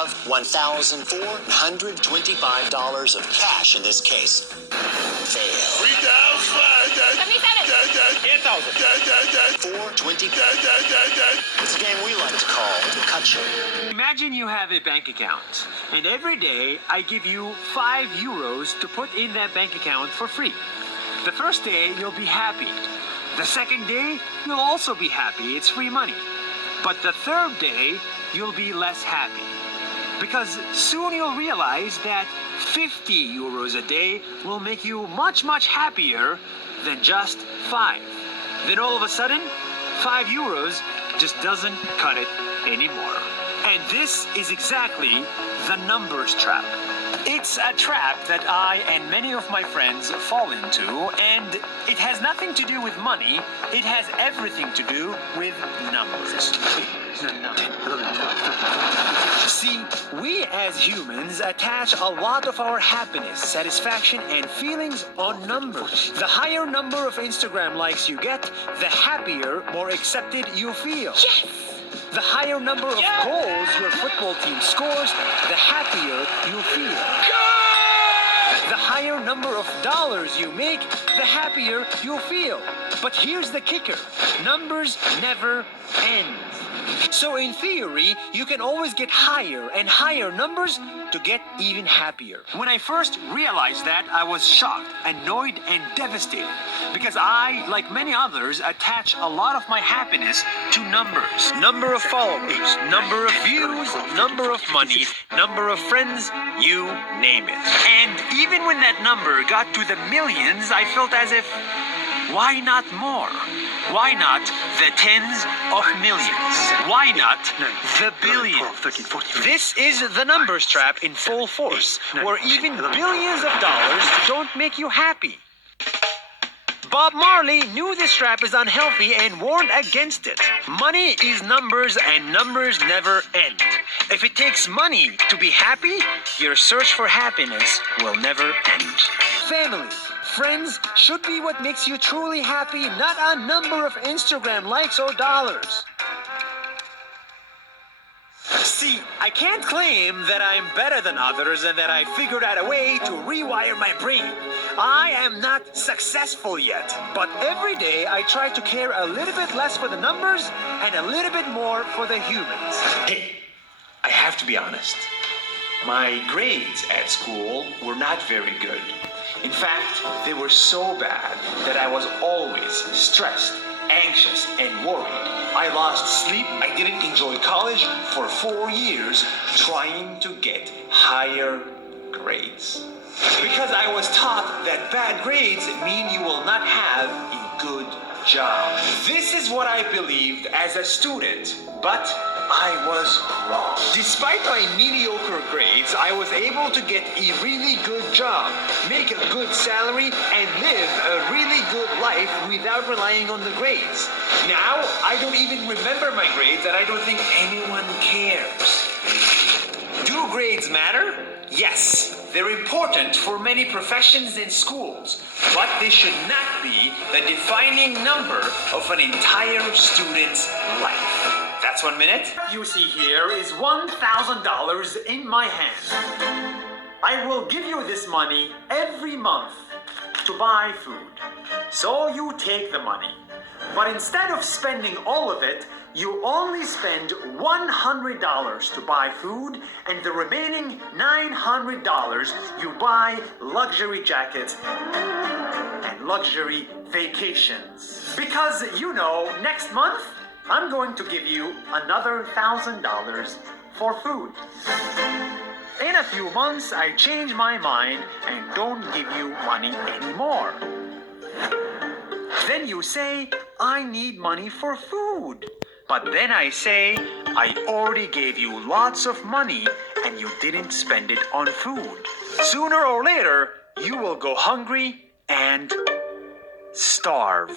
have $1,425 of cash in this case. Fail. 420. It's a game we like to call Gotcha. Imagine you have a bank account, and every day I give you €5 to put in that bank account for free. The first day you'll be happy. The second day you'll also be happy. It's free money. But the third day you'll be less happy. Because soon you'll realize that €50 a day will make you much, much happier than just 5. Then all of a sudden, €5 just doesn't cut it anymore. And this is exactly the numbers trap. It's a trap that I and many of my friends fall into, and it has nothing to do with money. It has everything to do with numbers. See, we as humans attach a lot of our happiness, satisfaction, and feelings on numbers. The higher number of Instagram likes you get, the happier, more accepted you feel. Yes! The higher number of goals your football team scores, the happier you feel. The higher number of dollars you make, the happier you'll feel. But here's the kicker. Numbers never end. So in theory, you can always get higher and higher numbers to get even happier. When I first realized that, I was shocked, annoyed, and devastated. Because I, like many others, attach a lot of my happiness to numbers. Number of followers, number of views, number of money, number of friends, you name it. And even when that number got to the millions, I felt as if, why not more? Why not the tens of millions? Why not the billions? This is the numbers trap in full force, where even billions of dollars don't make you happy. Bob Marley knew this trap is unhealthy and warned against it. Money is numbers, and numbers never end. If it takes money to be happy, your search for happiness will never end. Family, friends should be what makes you truly happy, not a number of Instagram likes or dollars. See, I can't claim that I'm better than others and that I figured out a way to rewire my brain. I am not successful yet, but every day I try to care a little bit less for the numbers and a little bit more for the humans. Hey, I have to be honest. My grades at school were not very good. In fact, they were so bad that I was always stressed, anxious, and worried. I lost sleep. I didn't enjoy college for 4 years trying to get higher grades. Because I was taught that bad grades mean you will not have a good job. This is what I believed as a student, but I was wrong. Despite my mediocre grades, I was able to get a really good job, make a good salary, and live a really good life without relying on the grades. Now, I don't even remember my grades, and I don't think anyone cares. Do grades matter? Yes. They're important for many professions and schools, but they should not be the defining number of an entire student's life. That's 1 minute. You see here is $1,000 in my hand. I will give you this money every month to buy food. So you take the money. But instead of spending all of it, you only spend $100 to buy food, and the remaining $900 you buy luxury jackets and luxury vacations. Because, you know, next month, I'm going to give you another $1,000 for food. In a few months, I change my mind and don't give you money anymore. Then you say, I need money for food. But then I say, I already gave you lots of money and you didn't spend it on food. Sooner or later, you will go hungry and starve.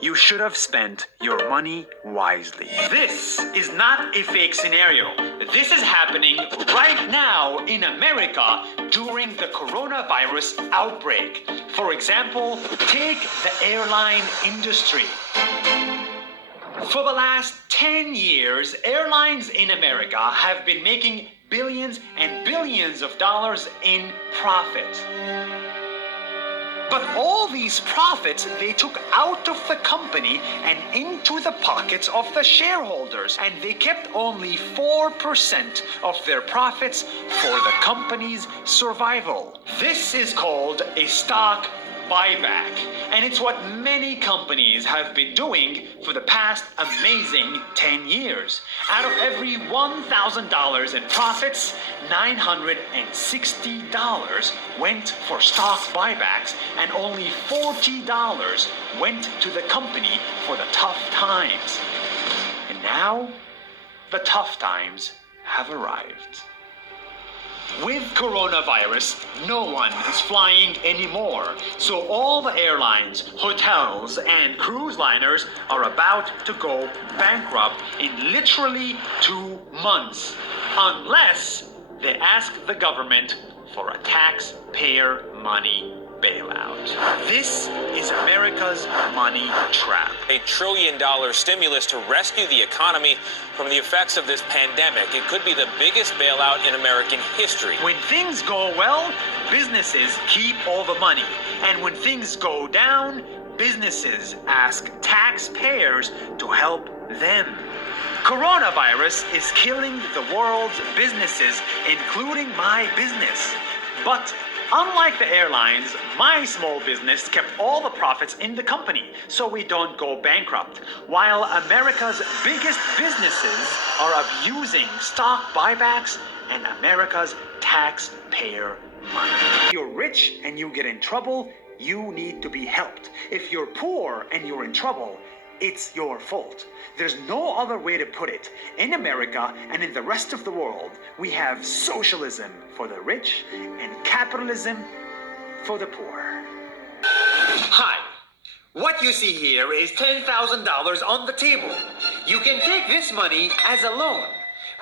You should have spent your money wisely. This is not a fake scenario. This is happening right now in America during the coronavirus outbreak. For example, take the airline industry. For the last 10 years, airlines in America have been making billions and billions of dollars in profit. But all these profits they took out of the company and into the pockets of the shareholders, and they kept only 4% of their profits for the company's survival. This is called a stock buyback, and it's what many companies have been doing for the past amazing 10 years. Out of every $1,000 in profits, $960 went for stock buybacks, and only $40 went to the company for the tough times. And now, the tough times have arrived. With coronavirus, no one is flying anymore. So all the airlines, hotels, and cruise liners are about to go bankrupt in literally 2 months. Unless they ask the government for a taxpayer money bailout. This is America's money trap. $1 trillion stimulus to rescue the economy from the effects of this pandemic. It could be the biggest bailout in American history. When things go well, businesses keep all the money. And when things go down, businesses ask taxpayers to help them. Coronavirus is killing the world's businesses, including my business. But unlike the airlines, my small business kept all the profits in the company, so we don't go bankrupt. While America's biggest businesses are abusing stock buybacks and America's taxpayer money. If you're rich and you get in trouble, you need to be helped. If you're poor and you're in trouble, it's your fault. There's no other way to put it. In America and in the rest of the world, we have socialism for the rich and capitalism for the poor. Hi. What you see here is $10,000 on the table. You can take this money as a loan,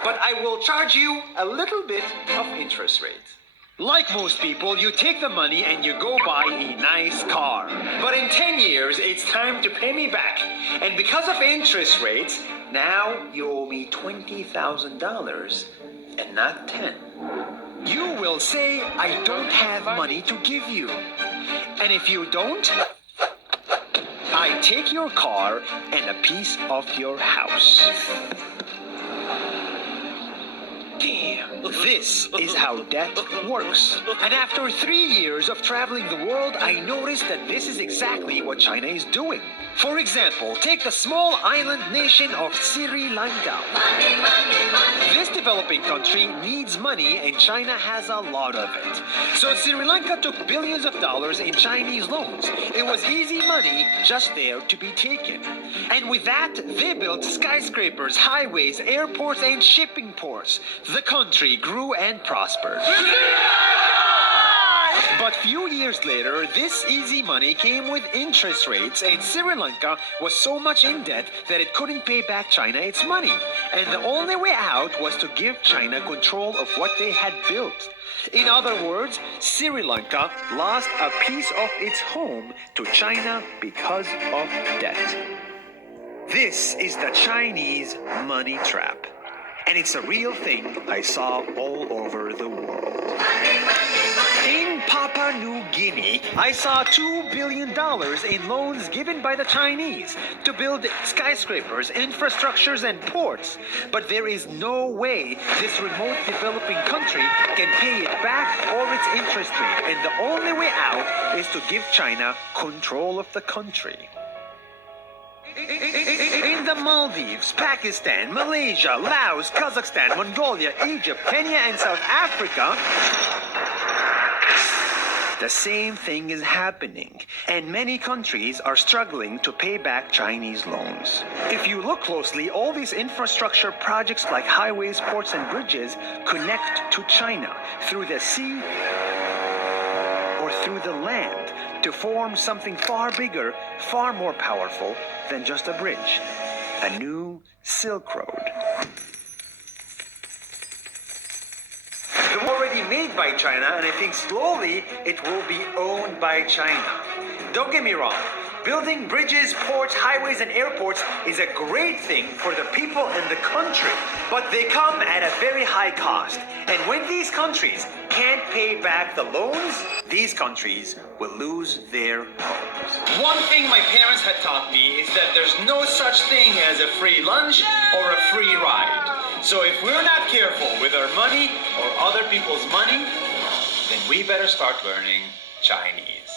but I will charge you a little bit of interest rate. Like most people, you take the money and you go buy a nice car. But in 10 years, it's time to pay me back. And because of interest rates, now you owe me $20,000 and not 10. You will say, I don't have money to give you. And if you don't, I take your car and a piece of your house. Damn. This is how debt works. And after 3 years of traveling the world, I noticed that this is exactly what China is doing. For example, take the small island nation of Sri Lanka. This developing country needs money, and China has a lot of it. So Sri Lanka took billions of dollars in Chinese loans. It was easy money just there to be taken. And with that, they built skyscrapers, highways, airports, and shipping ports. The country grew and prospered. But few years later, this easy money came with interest rates, and Sri Lanka was so much in debt that it couldn't pay back China its money. And the only way out was to give China control of what they had built. In other words, Sri Lanka lost a piece of its home to China because of debt. This is the Chinese money trap. And it's a real thing I saw all over the world. In Papua New Guinea, I saw $2 billion in loans given by the Chinese to build skyscrapers, infrastructures, and ports. But there is no way this remote developing country can pay it back or its interest rate. And the only way out is to give China control of the country. In the Maldives, Pakistan, Malaysia, Laos, Kazakhstan, Mongolia, Egypt, Kenya, and South Africa, the same thing is happening, and many countries are struggling to pay back Chinese loans. If you look closely, all these infrastructure projects like highways, ports, and bridges connect to China through the sea or through the land to form something far bigger, far more powerful than just a bridge. A new Silk Road. They're already made by China, and I think slowly it will be owned by China. Don't get me wrong, building bridges, ports, highways, and airports is a great thing for the people and the country. But they come at a very high cost. And when these countries can't pay back the loans, these countries will lose their homes. One thing my parents had taught me is that there's no such thing as a free lunch or a free ride. So if we're not careful with our money or other people's money, then we better start learning Chinese.